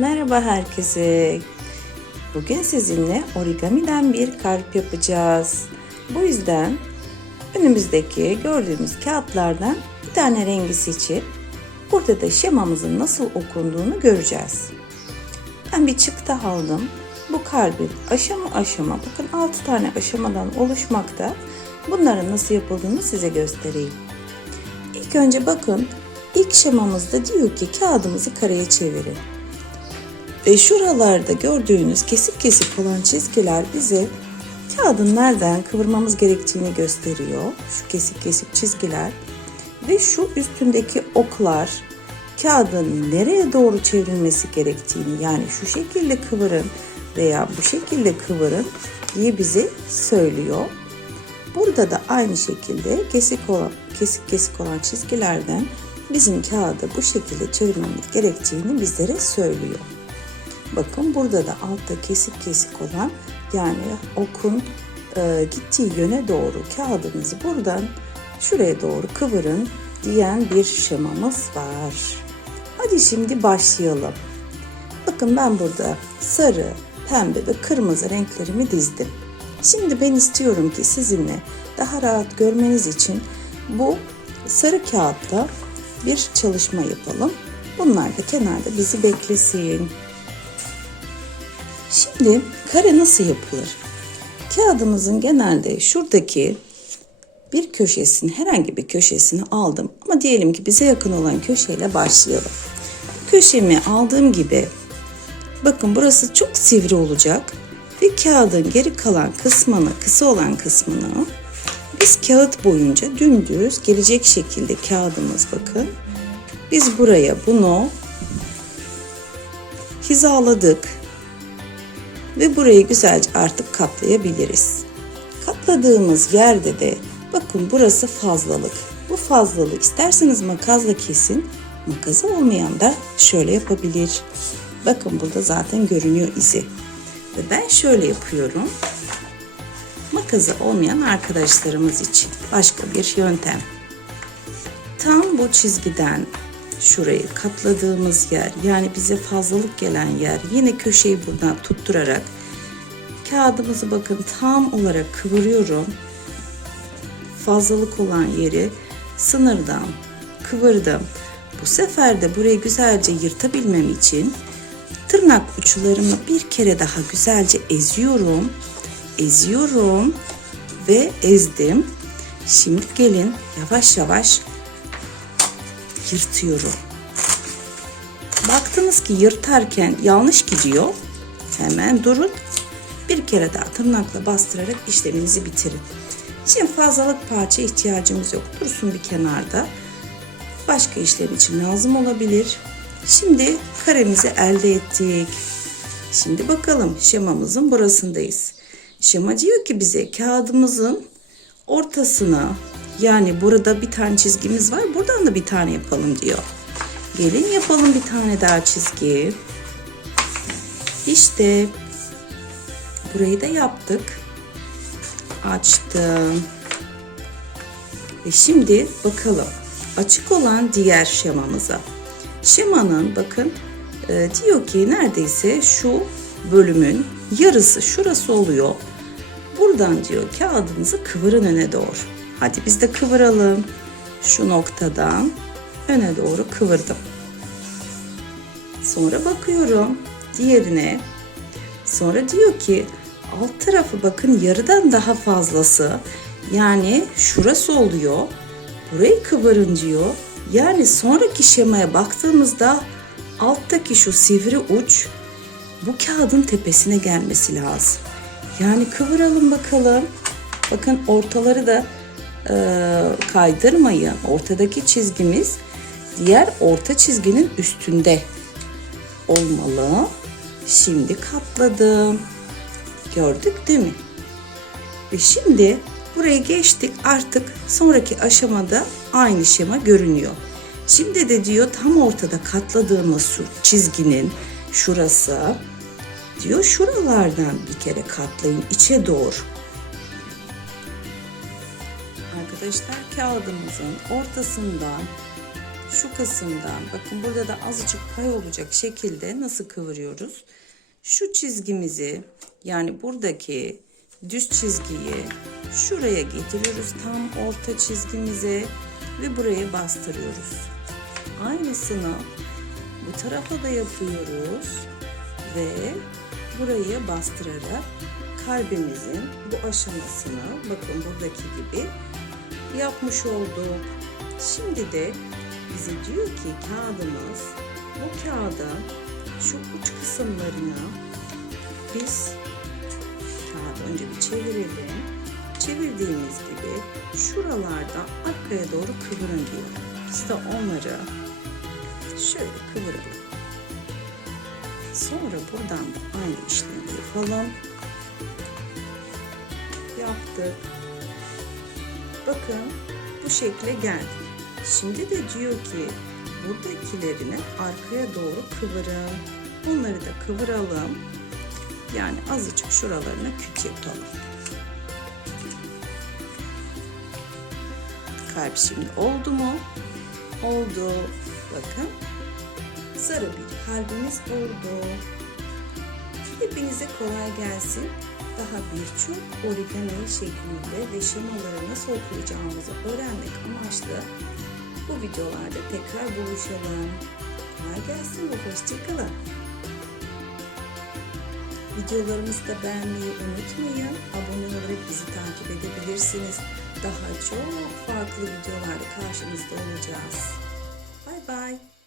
Merhaba herkese. Bugün sizinle origamiden bir kalp yapacağız. Bu yüzden önümüzdeki gördüğümüz kağıtlardan bir tane rengi seçip burada da şemamızın nasıl okunduğunu göreceğiz. Ben bir çıktı aldım. Bu kalbin aşama aşama, bakın 6 tane aşamadan oluşmakta. Bunların nasıl yapıldığını size göstereyim. İlk önce bakın, ilk şemamızda diyor ki kağıdımızı kareye çevirin. Ve şuralarda gördüğünüz kesik kesik olan çizgiler bize kağıdın nereden kıvırmamız gerektiğini gösteriyor. Şu kesik kesik çizgiler ve şu üstündeki oklar kağıdın nereye doğru çevrilmesi gerektiğini, yani şu şekilde kıvırın veya bu şekilde kıvırın diye bize söylüyor. Burada da aynı şekilde kesik kesik olan çizgilerden bizim kağıdı bu şekilde çevirmemiz gerektiğini bizlere söylüyor. Bakın burada da altta kesik kesik olan, yani okun gittiği yöne doğru kağıdınızı buradan şuraya doğru kıvırın diyen bir şemamız var. Hadi şimdi başlayalım. Bakın ben burada sarı, pembe ve kırmızı renklerimi dizdim. Şimdi ben istiyorum ki sizinle daha rahat görmeniz için bu sarı kağıtta bir çalışma yapalım. Bunlar da kenarda bizi beklesin. Şimdi kare nasıl yapılır? Kağıdımızın genelde şuradaki bir köşesini, herhangi bir köşesini aldım. Ama diyelim ki bize yakın olan köşeyle başlayalım. Köşemi aldığım gibi, bakın burası çok sivri olacak. Ve kağıdın geri kalan kısmını, kısa olan kısmını biz kağıt boyunca dümdüz gelecek şekilde kağıdımız, bakın. Biz buraya bunu hizaladık. Ve burayı güzelce artık katlayabiliriz. Katladığımız yerde de bakın burası fazlalık. Bu fazlalığı isterseniz makasla kesin. Makası olmayan da şöyle yapabilir. Bakın burada zaten görünüyor izi. Ve ben şöyle yapıyorum. Makası olmayan arkadaşlarımız için başka bir yöntem. Tam bu çizgiden şurayı katladığımız yer, yani bize fazlalık gelen yer, yine köşeyi buradan tutturarak kağıdımızı bakın tam olarak kıvırıyorum. Fazlalık olan yeri sınırdan kıvırdım. Bu sefer de burayı güzelce yırtabilmem için tırnak uçlarımı bir kere daha güzelce eziyorum. Eziyorum ve ezdim. Şimdi gelin yavaş yavaş yırtıyorum. Baktınız ki yırtarken yanlış gidiyor. Hemen durun. Bir kere daha tırnakla bastırarak işleminizi bitirin. Şimdi fazlalık parça ihtiyacımız yok. Dursun bir kenarda. Başka işlem için lazım olabilir. Şimdi karemizi elde ettik. Şimdi bakalım şemamızın burasındayız. Şema diyor ki bize kağıdımızın ortasına, yani burada bir tane çizgimiz var. Buradan da bir tane yapalım diyor. Gelin yapalım bir tane daha çizgi. İşte burayı da yaptık. Açtım. Ve şimdi bakalım açık olan diğer şemamıza. Şemanın bakın diyor ki neredeyse şu bölümün yarısı şurası oluyor. Buradan diyor kağıdınızı kıvırın öne doğru. Hadi biz de kıvıralım. Şu noktadan öne doğru kıvırdım. Sonra bakıyorum diğerine. Sonra diyor ki alt tarafı bakın yarıdan daha fazlası. Yani şurası oluyor. Burayı kıvırın diyor. Yani sonraki şemaya baktığımızda alttaki şu sivri uç bu kağıdın tepesine gelmesi lazım. Yani kıvıralım bakalım. Bakın ortaları da kaydırmayın. Ortadaki çizgimiz diğer orta çizginin üstünde olmalı. Şimdi katladım. Gördük değil mi? Ve şimdi buraya geçtik. Artık sonraki aşamada aynı şema görünüyor. Şimdi de diyor tam ortada katladığımız çizginin şurası diyor, şuralardan bir kere katlayın içe doğru. Arkadaşlar kağıdımızın ortasından şu kısımdan, bakın burada da azıcık pay olacak şekilde nasıl kıvırıyoruz? Şu çizgimizi, yani buradaki düz çizgiyi şuraya getiriyoruz, tam orta çizgimize ve buraya bastırıyoruz. Aynısını bu tarafa da yapıyoruz ve burayı bastırarak kalbimizin bu aşamasını, bakın buradaki gibi yapmış olduk. Şimdi de bize diyor ki kağıdımız, bu kağıda şu uç kısımlarına biz kağıdı önce bir çevirelim. Çevirdiğimiz gibi şuralarda arkaya doğru kıvırın diyor. Biz de onları şöyle kıvıralım. Sonra buradan da aynı işlemi yapalım. Yaptık. Bakın bu şekle geldik. Şimdi de diyor ki buradakilerini arkaya doğru kıvırın. Bunları da kıvıralım. Yani azıcık şuralarına küt yapalım. Kalp şimdi oldu mu? Oldu. Bakın. Sarı bir kalbimiz oldu. Hepinize kolay gelsin. Daha birçok origami şeklinde ve şemaları nasıl okuyacağımızı öğrenmek amaçlı bu videolarda tekrar buluşalım. Kolay gelsin ve hoşçakalın. Videolarımızı da beğenmeyi unutmayın. Abone olarak bizi takip edebilirsiniz. Daha çok farklı videolarda karşınızda olacağız. Bay bay.